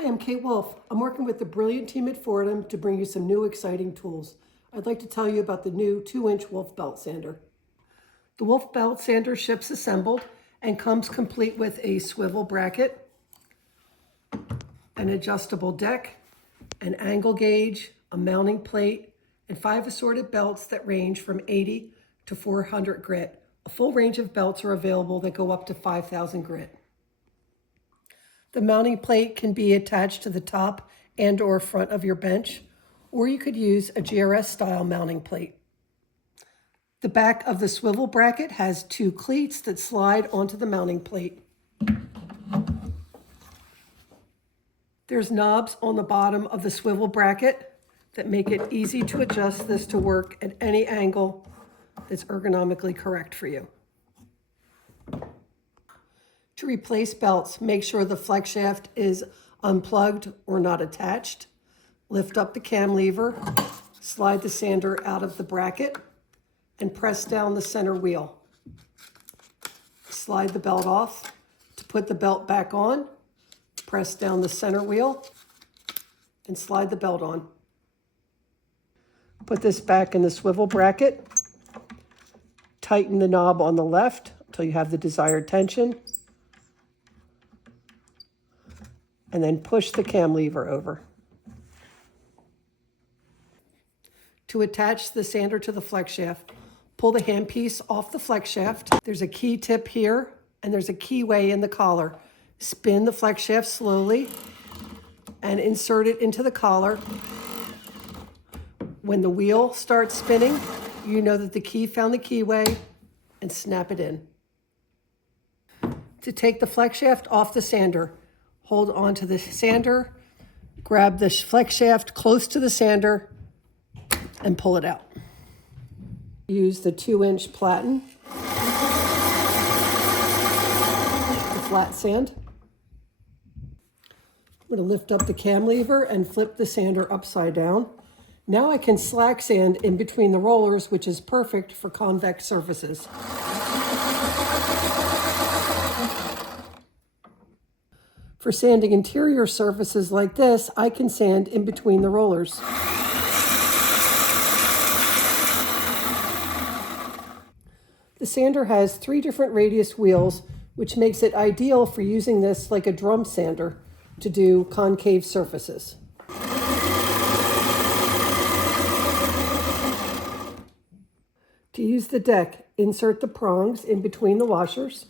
Hi, I'm Kate Wolf. I'm working with the brilliant team at Foredom to bring you some new exciting tools. I'd like to tell you about the new 2-inch Wolf belt sander. The Wolf belt sander ships assembled and comes complete with a swivel bracket, an adjustable deck, an angle gauge, a mounting plate, and 5 assorted belts that range from 80 to 400 grit. A full range of belts are available that go up to 5,000 grit. The mounting plate can be attached to the top and or front of your bench, or you could use a GRS style mounting plate. The back of the swivel bracket has 2 cleats that slide onto the mounting plate. There's knobs on the bottom of the swivel bracket that make it easy to adjust this to work at any angle that's ergonomically correct for you. To replace belts, make sure the flex shaft is unplugged or not attached. Lift up the cam lever, slide the sander out of the bracket, and press down the center wheel. Slide the belt off. To put the belt back on, press down the center wheel and slide the belt on. Put this back in the swivel bracket. Tighten the knob on the left until you have the desired tension. And then push the cam lever over. To attach the sander to the flex shaft, pull the handpiece off the flex shaft. There's a key tip here, and there's a keyway in the collar. Spin the flex shaft slowly and insert it into the collar. When the wheel starts spinning, you know that the key found the keyway, and snap it in. To take the flex shaft off the sander, hold onto the sander, grab the flex shaft close to the sander, and pull it out. Use the 2-inch platen, the flat sand. I'm going to lift up the cam lever and flip the sander upside down. Now I can slack sand in between the rollers, which is perfect for convex surfaces. For sanding interior surfaces like this, I can sand in between the rollers. The sander has 3 different radius wheels, which makes it ideal for using this like a drum sander to do concave surfaces. To use the deck, insert the prongs in between the washers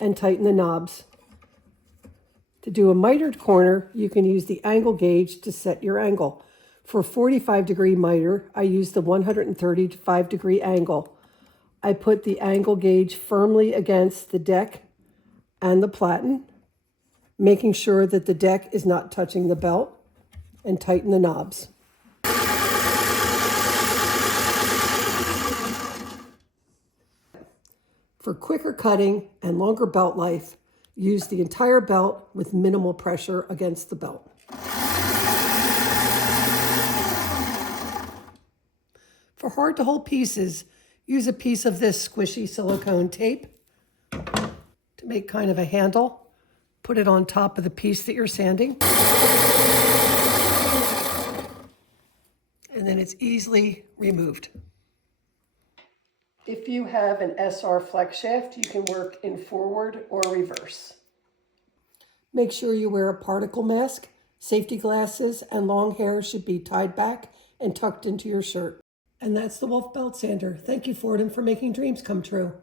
and tighten the knobs. To do a mitered corner, you can use the angle gauge to set your angle. For a 45-degree miter, I use the 135-degree angle. I put the angle gauge firmly against the deck and the platen, making sure that the deck is not touching the belt, and tighten the knobs. For quicker cutting and longer belt life, use the entire belt with minimal pressure against the belt. For hard-to-hold pieces, use a piece of this squishy silicone tape to make kind of a handle. Put it on top of the piece that you're sanding. And then it's easily removed. If you have an SR flex shaft, you can work in forward or reverse. Make sure you wear a particle mask. Safety glasses and long hair should be tied back and tucked into your shirt. And that's the Wolf belt sander. Thank you, Foredom, for making dreams come true.